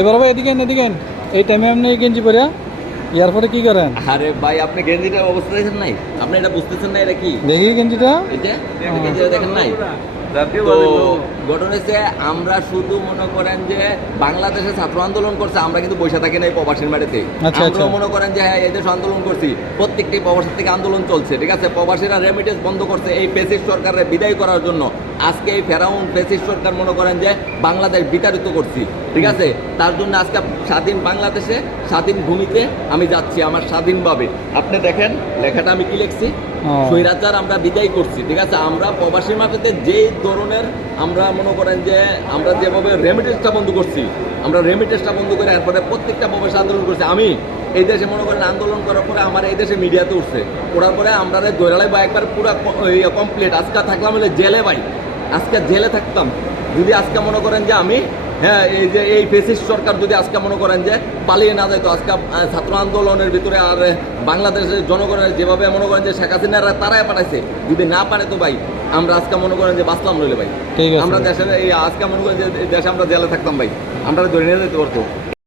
এবার ভাই এদিকে এই টাইমে আপনি গেঞ্জি পরে এয়ারপোর্টে কি করেন? আরে ভাই আপনি গেঞ্জিটার অবস্থা দেখেন নাই? আপনি এটা বুঝতেছেন না এটা কি? দেখি গেঞ্জিটা। এই যে গেঞ্জিটা দেখেন নাই? তো ঘটনা হচ্ছে আমরা শুধু মনে করেন যে বাংলাদেশে ছাত্র আন্দোলন করছে, আমরা কিন্তু বসে থাকি নাই প্রবাসীর মাটিতে। আমরা মনে করেন যে হ্যাঁ এদেশ আন্দোলন করছি, প্রত্যেকটি প্রবাসী থেকে আন্দোলন চলছে, ঠিক আছে? প্রবাসীরা রেমিটেন্স বন্ধ করছে এই ফ্যাসিস্ট সরকারের বিদায় করার জন্য। আজকে এই ফেরাউন ফ্যাসিস্ট সরকার মনে করেন যে বাংলাদেশ বিতাড়িত করছি, ঠিক আছে? তার জন্য আজকে স্বাধীন বাংলাদেশে স্বাধীন ভূমিতে আমি যাচ্ছি আমার স্বাধীনভাবে। আপনি দেখেন লেখাটা আমি কি লিখছি, স্বৈরাচার আমরা বিদায় করছি, ঠিক আছে? আমরা প্রবাসী মাটিতে যেই ধরনের আমরা মনে করেন যে আমরা যেভাবে রেমিটেন্সটা বন্ধ করছি, আমরা রেমিটেন্সটা বন্ধ করে এরপরে প্রত্যেকটা প্রবাসী আন্দোলন করছি। আমি এই দেশে মনে করেন আন্দোলন করার পরে আমার এই দেশে মিডিয়াতে উঠছে, ওঠার পরে আমরা দৈরালাই বা একবার পুরো কমপ্লিট। আজকে থাকলাম হলে জেলে ভাই, আজকে জেলে থাকতাম যদি আজকে মনে করেন যে আমি হ্যাঁ এই যে এই ফ্যাসিস্ট সরকার যদি আজকে মনে করেন যে পালিয়ে না যায়, তো আজকে ছাত্র আন্দোলনের ভিতরে আর বাংলাদেশের জনগণের যেভাবে মনে করেন যে শেখ হাসিনারা তারাই পাঠাইছে, যদি না পারে তো ভাই আমরা আজকে মনে করেন যে বাঁচলাম রইলে ভাই। আমরা দেশের এই আজকে মনে করেন যে দেশে আমরা জেলে থাকতাম ভাই, আমরা ধরে নিয়ে যেতে পারতো।